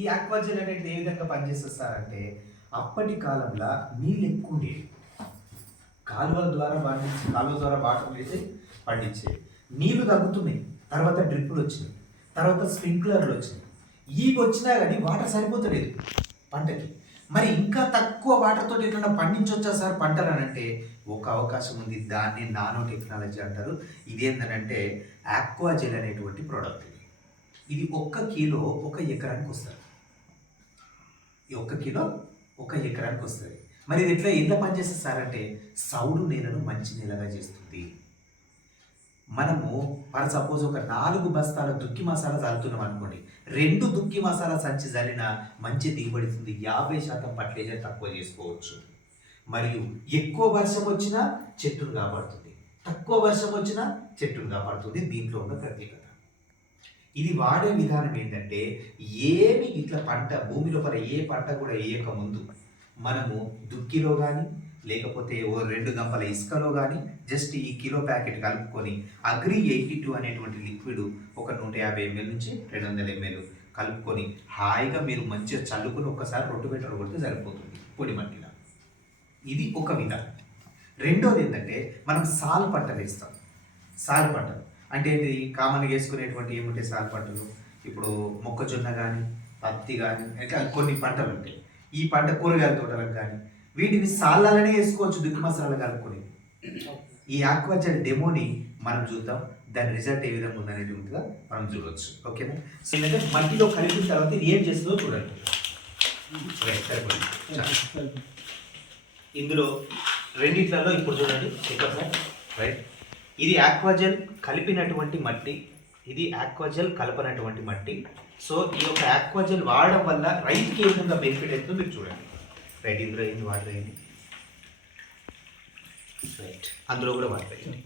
ఈ ఆక్వాజెల్ అనేది ఏ విధంగా పనిచేస్తుంది సార్ అంటే, అప్పటి కాలంలో నీళ్ళు ఎక్కువ ఉండేవి, కాలువల ద్వారా వాటర్ వేసి పండించేది. నీళ్లు తగ్గుతున్నాయి, తర్వాత డ్రిప్పులు వచ్చినాయి, తర్వాత స్ప్రింక్లర్లు వచ్చినాయి. ఇవి వచ్చినా కానీ వాటర్ సరిపోతలేదు పంటకి. మరి ఇంకా తక్కువ వాటర్ తోటి ఎట్లా పండించవచ్చా సార్ పంటలు అని అంటే ఒక అవకాశం ఉంది. దాన్ని నానో టెక్నాలజీ అంటారు. ఇదేంటంటే ఆక్వాజెల్ అనేటువంటి ప్రోడక్ట్. ఇది 1 కిలో 1 ఎకరానికి వస్తుంది. ఈ 1 కిలో 1 ఎకరానికి వస్తుంది. మరి ఇది ఎంత పనిచేస్తుంది సార్ అంటే, సౌడు నేలను మంచి నేలగా చేస్తుంది. మనము ఫర్ సపోజ్ ఒక 4 బస్తాల దుక్కి మసాలా చల్లుతున్నాం అనుకోండి, 2 దుక్కి మసాలా సంచి చల్లిన మంచి దిగుబడుతుంది. 50% ఫర్టిలైజర్ తక్కువ చేసుకోవచ్చు. మరియు ఎక్కువ వర్షం వచ్చినా చెట్టును కాపాడుతుంది, తక్కువ వర్షం వచ్చినా చెట్టును కాపాడుతుంది. దీంట్లో ఉన్న ప్రత్యేకత ఇది. వాడే విధానం ఏంటంటే, ఏమి ఇట్లా పంట భూమి లోపల ఏ పంట కూడా వేయక ముందు మనము దుక్కిలో కానీ లేకపోతే 2 గంపల ఇసుకలో కానీ జస్ట్ ఈ కిలో ప్యాకెట్ కలుపుకొని అగ్రి 82 అనేటువంటి లిక్విడ్ ఒక 150 ml నుంచి 200 ml కలుపుకొని హాయిగా మీరు మంచిగా చల్లుకొని ఒక్కసారి రొట్టు బెటర్ కొడితే సరిపోతుంది పొడి మట్టిలో. ఇది ఒక విధానం. రెండోది ఏంటంటే, మనం సాల్ పంటలు వేస్తాం. సాల్ పంటలు అంటే ఏంటి, కామన్గా వేసుకునేటువంటి ఏముంటాయి సాల్ పంటలు, ఇప్పుడు మొక్కజొన్న కానీ పత్తి కానీ ఇట్లా కొన్ని పంటలు ఉంటాయి. ఈ పంట కూరగాయల తోటలకు కానీ వీటిని సాళ్ళనే వేసుకోవచ్చు దుక్కి మసాలా కలుపుకొని. ఈ ఆక్వాజెల్ డెమోని మనం చూద్దాం, దాని రిజల్ట్ ఏ విధంగా ఉందనేది ఉంటుందో మనం చూడవచ్చు. ఓకేనా? సో ఏంటంటే మట్టిలో కలిపిన తర్వాత ఏం చేస్తుందో చూడండి. ఇందులో రెండిట్లలో ఇప్పుడు చూడండి ఇక్కడ రైట్. ఇది ఆక్వాజెల్ కలిపినటువంటి మట్టి, ఇది ఆక్వాజెల్ కలపనటువంటి మట్టి. సో ఈ యొక్క ఆక్వాజెల్ వాడడం వల్ల రైతుకి ఏ విధంగా బెనిఫిట్ అవుతుందో మీరు చూడండి. రైట్, ఇందులో ఏంటి వాటర్ అయింది, రైట్, అందులో కూడా వాటర్ అయింది.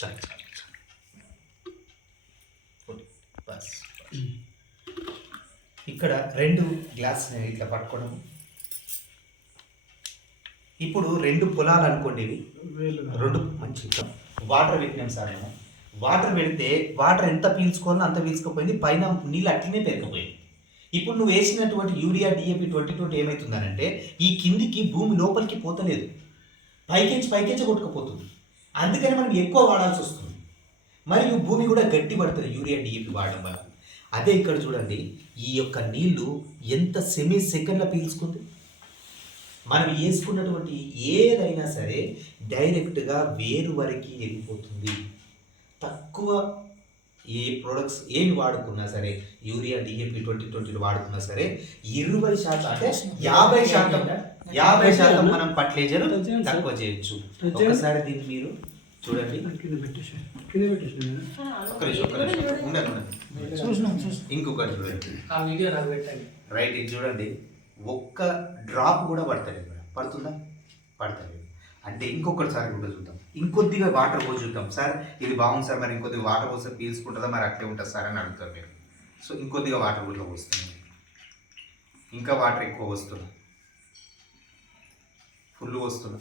చాలు చాలు బస్. ఇక్కడ 2 గ్లాస్ ఇట్లా పట్టుకోవడం. ఇప్పుడు 2 పొలాలు అనుకోండి, ఇవి 2 మంచి వాటర్ పెట్టినాం సార్. మేము వాటర్ పెడితే వాటర్ ఎంత పీల్చుకోవాలో అంత పీల్చుకోపోయింది, పైన నీళ్ళు అట్లనే పెరగపోయింది. ఇప్పుడు నువ్వు వేసినటువంటి యూరియా DAP 2020 ఏమవుతుందనంటే, ఈ కిందికి భూమి లోపలికి పోతలేదు, పైకెంచి కొట్టుకుపోతుంది. అందుకని మనం ఎక్కువ వాడాల్సి వస్తుంది, మరియు భూమి కూడా గట్టి పడుతుంది యూరియా DAP వాడడం వల్ల. అదే ఇక్కడ చూడండి, ఈ యొక్క నీళ్లు ఎంత సెకండ్లో పీల్చుకుంది. మనం వేసుకున్నటువంటి ఏదైనా సరే డైరెక్ట్గా వేరు వరకు వెళ్ళిపోతుంది. తక్కువ ఏ ప్రొడక్ట్స్ ఏమి వాడుకున్నా సరే, యూరియా DAP 2020 వాడుకున్నా సరే 20% అంటే 50% మనం ఫర్టిలైజర్ తక్కువ చేయొచ్చు. ఒకసారి దీన్ని మీరు చూడండి. ఇంకొకటి చూడండి, రైట్. ఇది చూడండి, 1 డ్రాప్ కూడా పడతలేదు మేడం. పడుతుందా? పడతలేదు. అంటే ఇంకొకటిసారి కూడా చూద్దాం, ఇంకొద్దిగా వాటర్ పోసి చూద్దాం. సార్ ఇది బాగుంది సార్, మరి ఇంకొద్దిగా వాటర్ పోస్తే పీల్చుకుంటుందా, మరి అట్లే ఉంటుంది సార్ అని అడుగుతారు మీరు. సో ఇంకొద్దిగా వాటర్ కూడా పోస్తుంది, ఇంకా వాటర్ ఎక్కువ వస్తుంది, ఫుల్ వస్తుంది.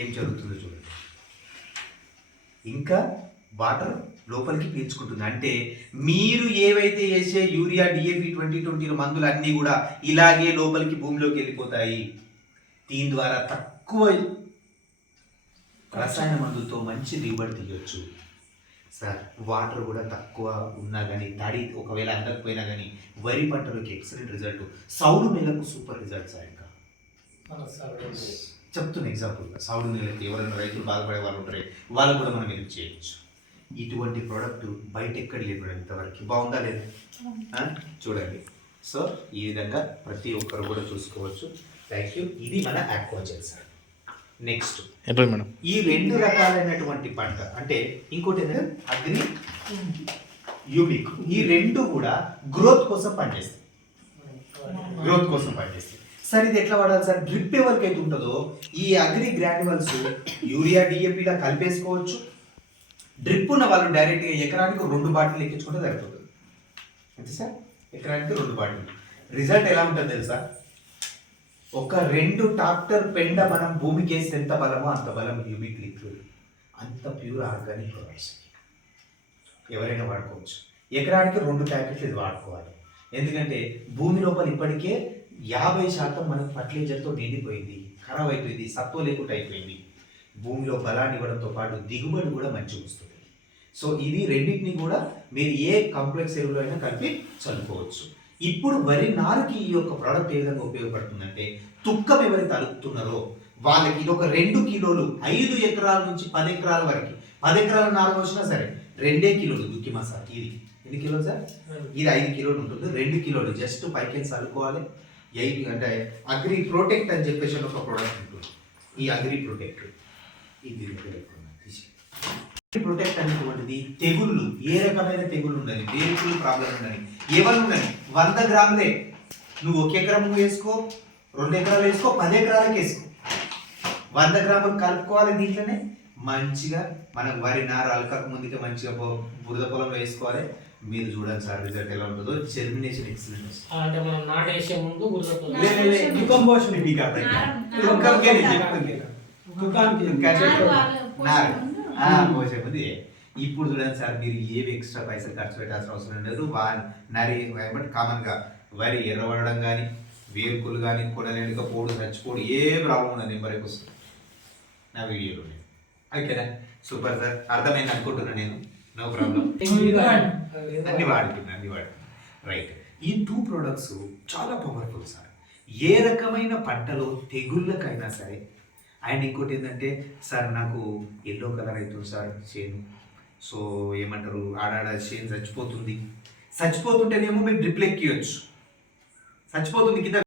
ఏం జరుగుతుందో చూడండి, ఇంకా వాటర్ లోపలికి పీల్చుకుంటుంది. అంటే మీరు ఏవైతే వేసే యూరియా DAP 2020 మందులు అన్నీ కూడా ఇలాగే లోపలికి భూమిలోకి వెళ్ళిపోతాయి. దీని ద్వారా తక్కువ రసాయన మందులతో మంచి దిగుబడి తీయవచ్చు సార్. వాటర్ కూడా తక్కువ ఉన్నా కానీ, తడి ఒకవేళ అందకపోయినా కానీ వరి పంటలోకి ఎక్సలెంట్ రిజల్ట్, సౌడు నేలకు సూపర్ రిజల్ట్ సార్. ఇంకా చెప్తున్న ఎగ్జాంపుల్గా సౌడు నేలకి ఎవరైనా రైతులు బాధపడే వాళ్ళు ఉంటారు, వాళ్ళు కూడా మనం హెల్ప్ చేయవచ్చు. ఇటువంటి ప్రోడక్ట్ బయట ఎక్కడ లేదు మేడం ఇంతవరకు. బాగుందా లేదా చూడండి. సో ఈ విధంగా ప్రతి ఒక్కరు కూడా చూసుకోవచ్చు. Thank you. ఇది మన ఆక్వాజెల్ సార్. నెక్స్ట్ మేడం, ఈ 2 రకాలైనటువంటి పంట అంటే ఇంకోటి ఏంటంటే అగ్ని యూబిక్. ఈ 2 కూడా గ్రోత్ కోసం పనిచేస్తాయి, గ్రోత్ కోసం పనిచేస్తాయి సార్. ఇది ఎట్లా వాడాలి సార్? డ్రిప్ ఎవరికైతే ఉంటుందో ఈ అగ్రి గ్రాన్యువల్స్ యూరియా DAPలా కలిపేసుకోవచ్చు. డ్రిప్ ఉన్న వాళ్ళు డైరెక్ట్గా ఎకరానికి 2 బాటిల్ ఎక్కించుకుంటే సరిపోతుంది. అంతే సార్, ఎకరానికి 2 బాటిల్. రిజల్ట్ ఎలా ఉంటుంది తెలుసా? ఒక 2 ట్రాక్టర్ పెండ మనం భూమికి వేస్తే ఎంత బలమో అంత బలం యూబిక్ లిక్విడ్, అంత ప్యూర్ ఆర్గానిక్ ప్రొడక్ట్స్. ఎవరైనా వాడుకోవచ్చు. ఎకరానికి 2 ప్యాకెట్లు ఇది వాడుకోవాలి. ఎందుకంటే భూమి లోపల ఇప్పటికే 50% మనకు ఫర్టిలైజర్తో నిండిపోయింది, ఖరాబ్ అయిపోయింది, సత్వ లేకుండా అయిపోయింది. భూమిలో బలాన్ని ఇవ్వడంతో పాటు దిగుబడి కూడా మంచిగా వస్తుంది. సో ఇది రెండింటిని కూడా మీరు ఏ కాంప్లెక్స్ ఎరువులో అయినా కలిపి చల్లుకోవచ్చు. ఇప్పుడు వరి నారుకి ఈ యొక్క ప్రోడక్ట్ ఏ విధంగా ఉపయోగపడుతుందంటే, తుక్కం ఎవరైతే అలుపుతున్నారో వాళ్ళకి ఇది ఒక 2 కిలోలు, 5 ఎకరాల నుంచి 10 ఎకరాల వరకు, 10 ఎకరాల నారు వచ్చినా సరే 2 కిలోలు దుక్కి మసాలా. ఇది ఎన్ని కిలోలు సార్? ఇది 5 కిలోలు ఉంటుంది. 2 కిలోలు జస్ట్ పైకి చల్లుకోవాలి. అంటే అగ్రి ప్రొటెక్ట్ అని చెప్పేసి ఒక ప్రోడక్ట్ ఉంటుంది. ఈ అగ్రి ప్రొటెక్ట్ ఇది ప్రొటెక్ట్ అనేటువంటిది తెగుళ్ళు, ఏ రకమైన తెగుళ్ళు ఉన్నది, వేరుకులు ప్రాబ్లం ఉన్నది, ఏమన్నా ఉన్నది 100 గ్రాములే. నువ్వు 1 ఎకరం వేసుకో, 2 ఎకరాలు వేసుకో, 10 ఎకరాలకు వేసుకో, 100 గ్రాములు కలుపుకోవాలి. దీంట్లోనే మంచిగా మనకు వరి నారు అలకక ముందుకే మంచిగా బురద పొలంలో వేసుకోవాలి. మీరు చూడండి సార్ రిజల్ట్ ఎలా ఉంటుందో. Germination excellent. అంటే మనం నాటేసే ముందు బురద పొలం పోసే ముందు. ఇప్పుడు చూడండి సార్, మీరు ఏవి ఎక్స్ట్రా పైసలు ఖర్చు పెట్టాల్సిన అవసరం లేదు. నరి కామన్ గా వరి ఎర్రబడడం కానీ, వేరుకులు కానీ, కొనలేక పోడు, చచ్చిపోడు, ఏ ప్రాబ్లం ఉండదు. నెంబర్కి వస్తుంది నా వీడియోలో. ఓకేనా? సూపర్ సార్, అర్థమైంది అనుకుంటున్నాను నేను. No problem. అన్ని వాడుతున్నాను. రైట్. ఈ 2 ప్రోడక్ట్స్ చాలా పవర్ఫుల్ సార్. ఏ రకమైన పంటలో తెగుళ్ళకైనా సరే. అండ్ ఇంకోటి ఏంటంటే, సార్ నాకు ఎల్లో కలర్ అవుతుంది సార్ చేను, సో ఏమంటారు ఆడాడ చేను చచ్చిపోతుంటేనేమో మీరు డ్రిప్లు ఎక్కియచ్చు, చచ్చిపోతుంది కింద